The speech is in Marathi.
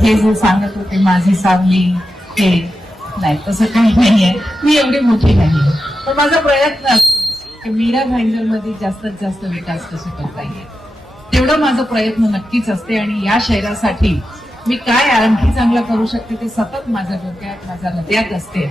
हे जे सांगत होते माझी सावली हे नाही तसं काही नाहीये. मी एवढी मोठी नाही. पण माझा प्रयत्न असतो की मीरा भाईंदरमध्ये जास्तीत जास्त विकास कसे करता येईल. तेवढा माझा प्रयत्न नक्कीच असते आणि या शहरासाठी मी काय आणखी चांगलं करू शकते ते सतत माझ्या डोक्यात माझ्या हृदयात असते.